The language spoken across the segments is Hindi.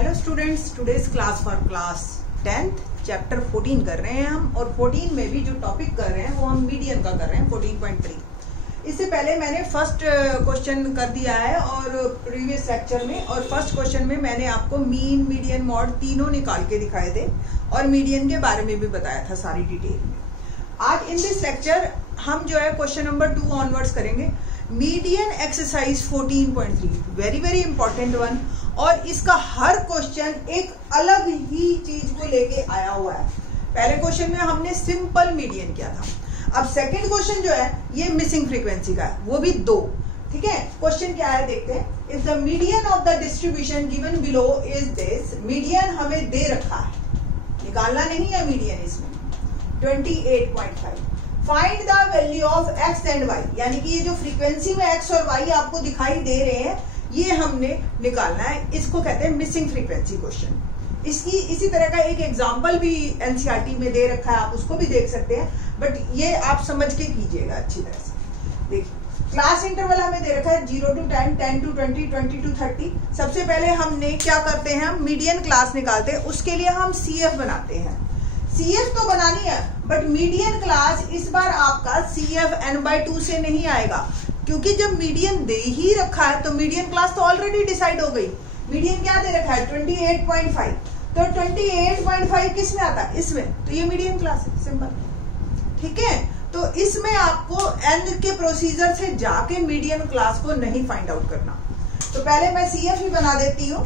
Hello students, today's class for class 10th chapter 14 कर रहे हैं हम। और 14 में भी जो टॉपिक कर रहे हैं वो हम मीडियन का कर रहे हैं 14.3। इससे पहले मैंने फर्स्ट क्वेश्चन कर दिया है और प्रीवियस लेक्चर में, और फर्स्ट क्वेश्चन में मैंने आपको मीन, मीडियन, मॉड तीनों निकाल के दिखाए थे और मीडियन के बारे में भी बताया था सारी डिटेल में। आज इन दिस लेक्चर हम जो है क्वेश्चन नंबर 2 ऑनवर्ड्स करेंगे। Median exercise 14.3, very very important one, और इसका हर क्वेश्चन एक अलग ही चीज को लेके आया हुआ है। पहले क्वेश्चन में हमने सिंपल मीडियन किया था। अब सेकंड क्वेश्चन जो है ये मिसिंग फ्रीक्वेंसी का है, वो भी 2। ठीक है, क्वेश्चन क्या है देखते हैं। If the median of the distribution given below is this, median हमें दे रखा है, निकालना नहीं है मीडियन इसमें 28.5। Find the value of x and y, यानी कि ये जो फ्रीक्वेंसी में x और y आपको दिखाई दे रहे हैं ये हमने निकालना है। इसको कहते हैं मिसिंग फ्रीक्वेंसी क्वेश्चन। इसकी इसी तरह का एक एग्जांपल भी एनसीईआरटी में दे रखा है, आप उसको भी देख सकते हैं, बट ये आप समझ के कीजिएगा अच्छी तरह से। देखिए, क्लास इंटरवल हमें दे रखा है 0 to 10, 10 to 20, 20 to 30। सबसे पहले हमने क्या करते हैं, हम मीडियन क्लास निकालते हैं। उसके लिए हम CF बनाते हैं। CF तो बनानी है, बट मीडियन क्लास इस बार आपका CF n/2 से नहीं आएगा, क्योंकि जब मीडियन दे ही रखा है तो मीडियन क्लास तो ऑलरेडी डिसाइड हो गई। मीडियन क्या दे रखा है 28.5, तो 28.5 किस में आता है, इसमें, तो ये मीडियन क्लास है, सिंपल। ठीक है, तो इसमें आपको n के प्रोसीजर से जाके मीडियन क्लास को नहीं फाइंड आउट करना। तो पहले मैं CF ही बना देती हूँ।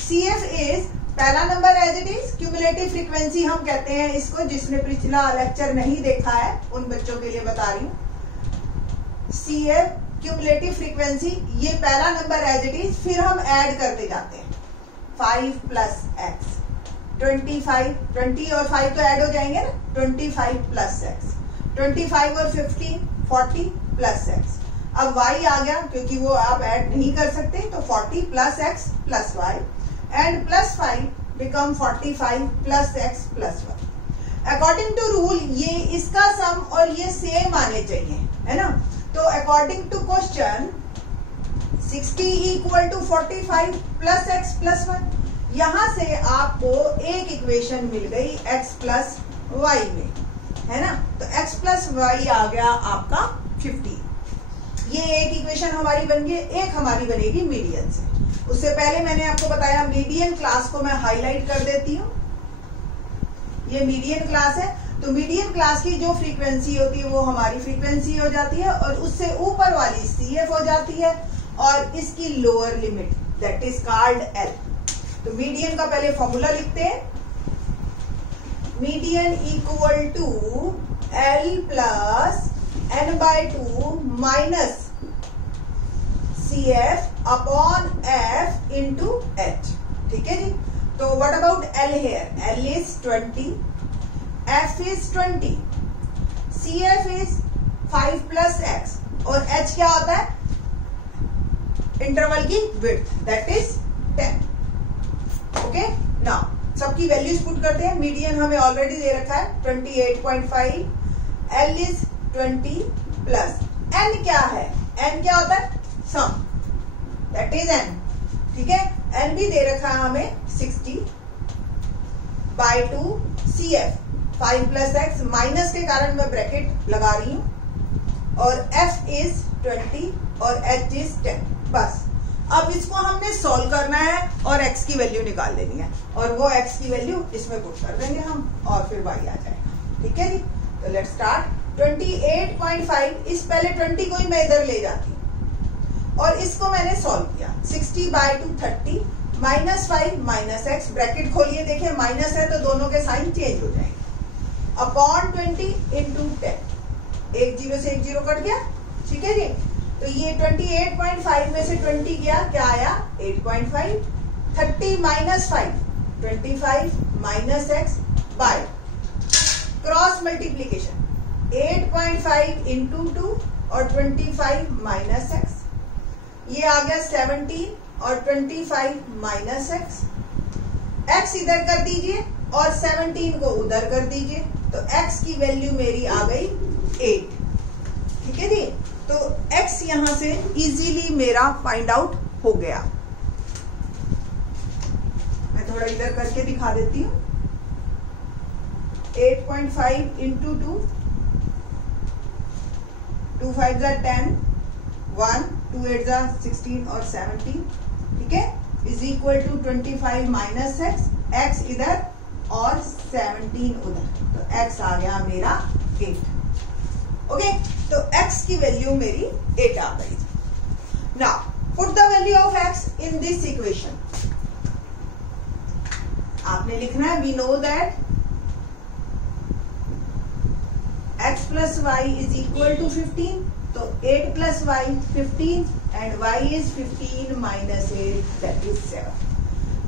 CF इज पहला नंबर as it is, cumulative frequency हम कहते हैं इसको। जिसने पिछला लेक्चर नहीं देखा है उन बच्चों के लिए बता रही हूँ। CF क्यूमुलेटिव फ्रीक्वेंसी, ये पहला नंबर एज इट इज। फिर हम ऐड करते जाते हैं 5 plus x, 25, 20 और 5 तो ऐड हो जाएंगे ना, 25 plus x, 25 और 15, 40 plus x। अब y आ गया, क्योंकि वो आप ऐड नहीं कर सकते, तो 40 plus x plus y and plus 5 become 45 plus x plus y। According to rule ये इसका सम और ये सेम आने चाहिए, है ना। तो according to question 60 equal to 45 plus x plus 1। यहां से आपको एक इक्वेशन मिल गई x प्लस y में, है ना। तो x प्लस y आ गया आपका 50। ये एक इक्वेशन हमारी बन गई, एक हमारी बनेगी मीडियन से। उससे पहले मैंने आपको बताया मीडियन क्लास को मैं हाईलाइट कर देती हूँ। ये मीडियन क्लास है, तो मीडियन क्लास की जो फ्रीक्वेंसी होती है वो हमारी फ्रीक्वेंसी हो जाती है, और उससे ऊपर वाली CF हो जाती है, और इसकी lower limit that is called L। तो मीडियन का पहले फॉर्मूला लिखते हैं। Median equal to L plus n/2 minus CF upon F into H। ठीक है जी। तो what about L here, L is 20, F is 20, CF is 5 plus x, और H क्या होता है, इंटरवल की width that is 10। Okay, now सबकी वैल्यूज पुट करते हैं। मीडियन हमें ऑलरेडी दे रखा है 28.5, L is 20 प्लस N क्या है, N क्या होता है, सम दैट इज N। ठीक है, N भी दे रखा है हमें 60/2 CF 5 प्लस x, माइनस के कारण मैं ब्रैकेट लगा रही हूं, और f इज 20 और h इज 10। बस अब इसको हमने सॉल्व करना है और x की वैल्यू निकाल लेनी है, और वो x की वैल्यू इसमें पुट कर देंगे हम, और फिर y आ जाएगा। ठीक है जी। तो लेट्स स्टार्ट। 28.5, इस पहले 20 को ही मैं इधर ले जाती हूँ, और इसको मैंने सॉल्व किया। 60/2 30, माइनस 5 माइनस x, ब्रैकेट खोलिए, देखिए माइनस है तो दोनों के साइन चेंज हो जाएंगे, अपॉन 20 इंटू 10। एक 0 से एक 0 कट गया। ठीक है जी। तो ये 28.5 में से 20 गया, क्या आया 8.5। 30 minus 5 25 minus x by cross multiplication 8.5 into 2 और 25 माइनस x, ये आ गया 17 और 25 माइनस x इधर कर दीजिए और 17 को उधर कर दीजिए, तो x की वैल्यू मेरी आ गई 8। ठीक है जी। तो x यहां से इजीली मेरा फाइंड आउट हो गया। थोड़ा इधर करके दिखा देती हूँ। 8.5 इंटू 2, 2 5 10, 1 2 8 16 और 17, ठीक है, is equal to 25 minus x, x इधर और 17 उधर, तो x आ गया मेरा 8। ओके, तो x की वैल्यू मेरी 8 आ गई। Now put the value of x in this equation. आपने लिखना है, we know that x plus y is equal to 15, तो 8 plus y 15 and y is 15 minus 8 that is 7।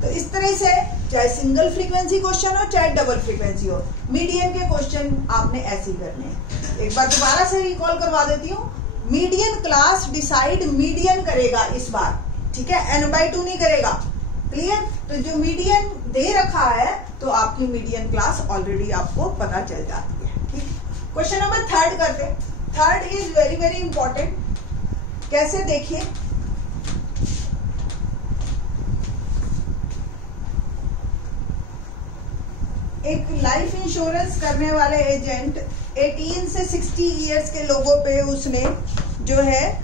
तो इस तरह से चाहे सिंगल फ्रीक्वेंसी क्वेश्चन हो चाहे डबल फ्रीक्वेंसी हो, मीडियन के क्वेश्चन आपने ऐसे ही करने हैं। एक बार दोबारा से रिकॉल करवा देती हूँ, मीडियन क्लास डिसाइड मीडियन करेगा इस बार, ठीक है, n/2 नहीं करेगा। क्लियर? तो जो मीडियन दे रखा है तो आपकी मीडियन क्लास ऑलरेडी आपको पता चल जाती है। ठीक, क्वेश्चन नंबर 3 करते। Third is very very important. कैसे, देखिए, एक लाइफ इंश्योरेंस करने वाले एजेंट 18 से 60 इयर्स के लोगों पे उसने जो है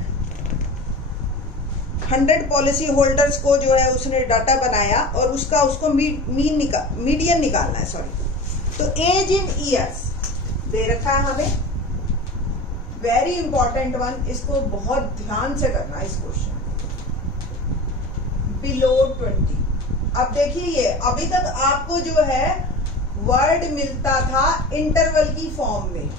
100 पॉलिसी होल्डर्स को जो है उसने डाटा बनाया और उसको मीडियन निकालना है, सॉरी। तो एज इन इयर्स दे रखा है हमें, वेरी इंपॉर्टेंट वन, इसको बहुत ध्यान से करना इस क्वेश्चन। बिलो 20। अब देखिए, ये अभी तक आपको जो है वर्ड मिलता था इंटरवल की फॉर्म में,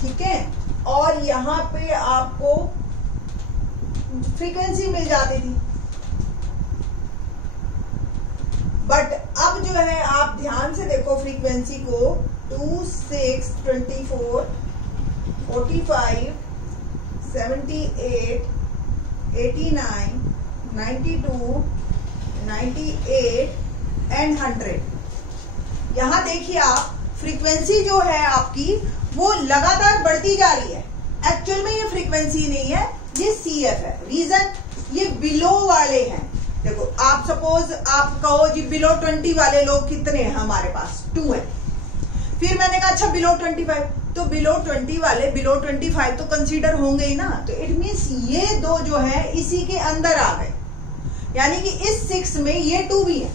ठीक है, और यहां पे आपको फ्रीक्वेंसी मिल जाती थी। बट अब जो है आप ध्यान से देखो फ्रीक्वेंसी को, 2 6 24 45 78 89 92 98 एंड 100। यहां देखिए आप, फ्रीक्वेंसी जो है आपकी वो लगातार बढ़ती जा रही है। एक्चुअल में ये फ्रीक्वेंसी नहीं है, ये CF है। रीजन, ये बिलो वाले हैं। देखो, आप सपोज आप कहो जी बिलो 20 वाले लोग कितने हैं हमारे पास, 2 है। फिर मैंने कहा अच्छा बिलो 25, तो बिलो 20 वाले बिलो 25 तो कंसीडर होंगे ही ना। तो इट मीन्स ये दो जो है इसी के अंदर आ गए, यानी कि इस 6 में ये 2 भी है।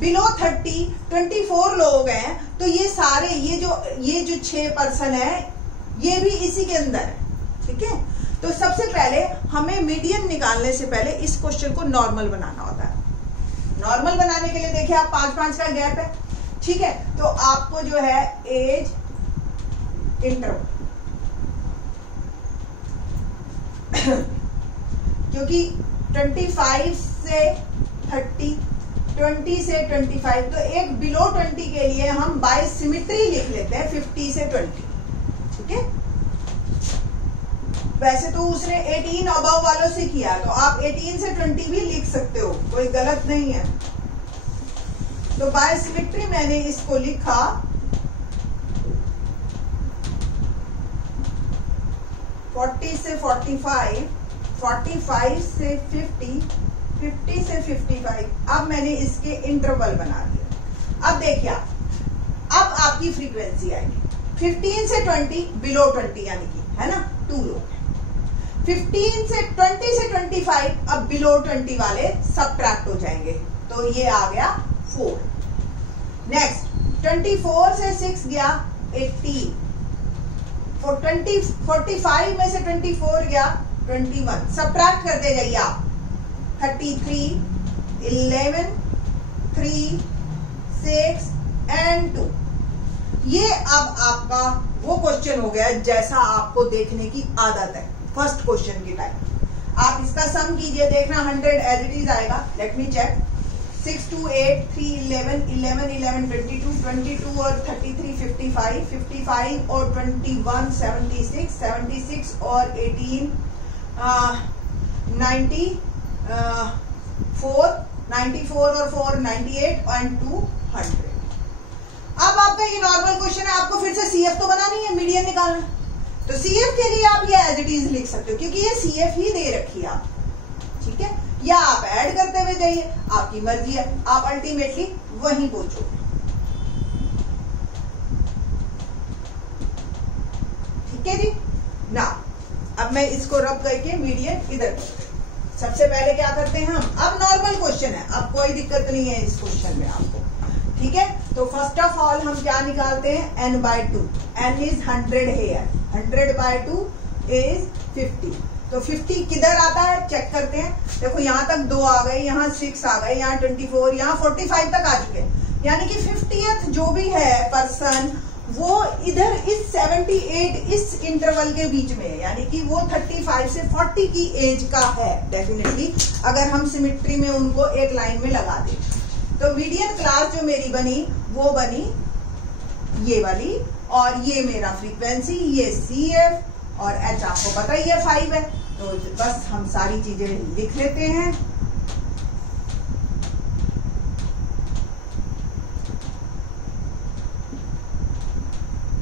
बिलो 30 24 लोग हैं, तो ये सारे ये जो 6 पर्सन है ये भी इसी के अंदर है। ठीक है, तो सबसे पहले हमें मीडियन निकालने से पहले इस क्वेश्चन को नॉर्मल बनाना होता है। नॉर्मल बनाने के लिए देखिए आप 5-5 का गैप है, ठीक है, तो आपको जो है एज इंटरवल क्योंकि 25 से 30, 20 से 25, तो एक बिलो 20 के लिए हम बाय सिमिट्री लिख लेते हैं 50 से 20। ठीक है, वैसे तो उसने 18 अबव वालों से किया, तो आप 18 से 20 भी लिख सकते हो, कोई गलत नहीं है। तो बाय सिमिट्री मैंने इसको लिखा 40 से 45, 45 से 50, 50 से 55। अब मैंने इसके इंटरवल बना दिया। अब देखिए अब आपकी फ्रीक्वेंसी आएगी 15 से 20 बिलो 20, यानी कि है ना 2 लोग। 20 से 25 अब बिलो 20 वाले सबट्रैक्ट हो जाएंगे, तो ये आ गया 4। नेक्स्ट 24 से 6 गया 18, 45 में से 24 गया 21, सबट्रैक्ट करते जाइए आप। 33, 11, 3, 6 एंड 2। ये अब आपका वो क्वेश्चन हो गया जैसा आपको देखने की आदत है फर्स्ट क्वेश्चन की टाइप। आप इसका सम कीजिए, देखना 100 एज इट इज आएगा। Let me check. 6 2 8 3 11 11 11 22 22 और 33 55 55 और 21 76 76 और 18 94 94 और 4 98 एंड 200। अब आपका आपका ये नॉर्मल क्वेश्चन है, आपको फिर से सीएफ तो बनानी है, मीडियन निकालना है। तो सीएफ के लिए आप ये एज इट इज लिख सकते हो, क्योंकि ये सीएफ ही दे रखी है आप, ठीक है। या आप ऐड करते हुए जाइए, आपकी मर्जी है, आप अल्टीमेटली वहीं पहुंचोगे, ठीक है जी ना। अब मैं इसको रब करके मीडियन इधर करते हैं। सबसे पहले क्या करते हैं हम, अब नॉर्मल क्वेश्चन है, अब कोई दिक्कत नहीं है इस क्वेश्चन में आपको, ठीक है। तो फर्स्ट ऑफ ऑल हम क्या निकालते हैं, n/2, n इज 100 है, 100/2 इज 50। तो 50 किधर आता है, चेक करते हैं। देखो यहाँ तक 2 आ गए, यहाँ 6 आ गए, यहाँ 24, यहाँ 45 तक आ चुके हैं, यानी कि 50th जो भी है पर्सन वो इधर इस 78 इस इंटरवल के बीच में है, यानी कि वो 35 से 40 की एज का है डेफिनेटली, अगर हम सिमेट्री में उनको एक लाइन में लगा दें। तो मीडियन क्लास जो मेरी बनी वो बनी ये वाली, और ये मेरा फ्रीक्वेंसी, ये CF और H आपको पता ही है 5 है। तो बस हम सारी चीजें लिख लेते हैं।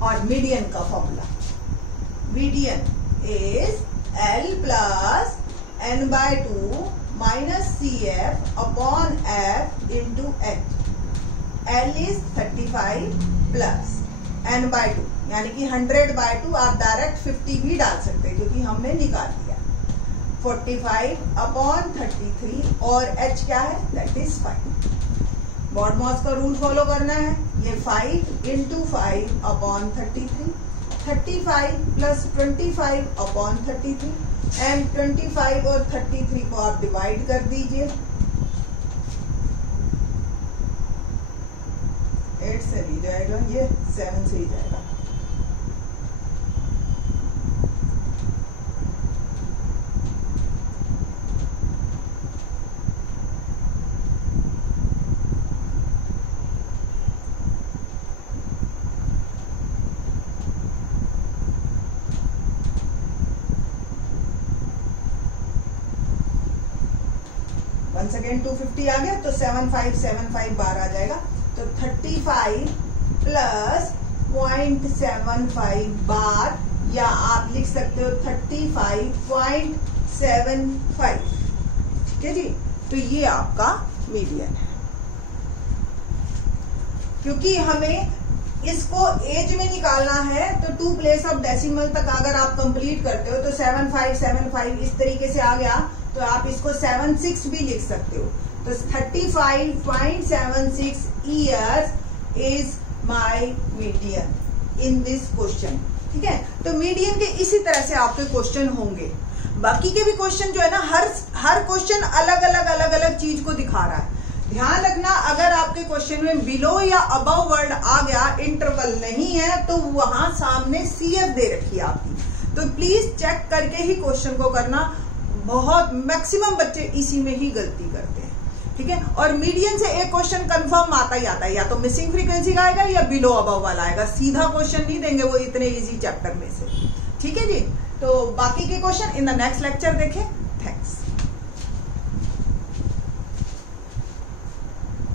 और मीडियन का formula, median is L plus n/2 minus CF upon F into H। L is 35 plus n/2, यानी कि 100/2, आप डायरेक्ट 50 भी डाल सकते हैं क्योंकि हमने निकाल लिया। 45 अपॉन 33 और H क्या है, दैट इज 5। बॉडमॉस का रूल फॉलो करना है, ये 5 into 5 upon 33, 35 plus 25 upon 33, and 25 और 33 को आप डिवाइड कर दीजिए। 8 से भी जाएगा, ये 7 से ही जाएगा। वंस अगेन 250 आ गया, तो 7575 बार आ जाएगा। तो 35 प्लस 0.75 बार, या आप लिख सकते हो 35.75, ठीक है जी। तो ये आपका मीडियन है। क्योंकि हमें इसको एज में निकालना है, तो 2 प्लेस ऑफ डेसिमल तक अगर आप कंप्लीट करते हो, तो 7575 इस तरीके से आ गया, तो आप इसको 76 भी लिख सकते हो। तो 35.76 years is my median in this question, ठीक है। तो मीडियन के इसी तरह से आपके क्वेश्चन होंगे। बाकी के भी क्वेश्चन जो है ना, हर क्वेश्चन अलग अलग चीज को दिखा रहा है। ध्यान रखना, अगर आपके क्वेश्चन में बिलो या अबव वर्ड आ गया, इंटरवल नहीं है, तो वहां सामने CF दे रखी है आपकी। तो प्लीज चेक करके ही क्वेश्चन को करना। बहुत मैक्सिमम बच्चे इसी में ही गलती करते हैं, ठीक है। और मीडियन से एक क्वेश्चन कंफर्म आता ही आता है, या तो मिसिंग फ्रीक्वेंसी का आएगा या बिलो अबव वाला आएगा। सीधा क्वेश्चन नहीं देंगे वो इतने इजी चैप्टर में से, ठीक है जी। तो बाकी के question in the next lecture देखें। थैंक्स।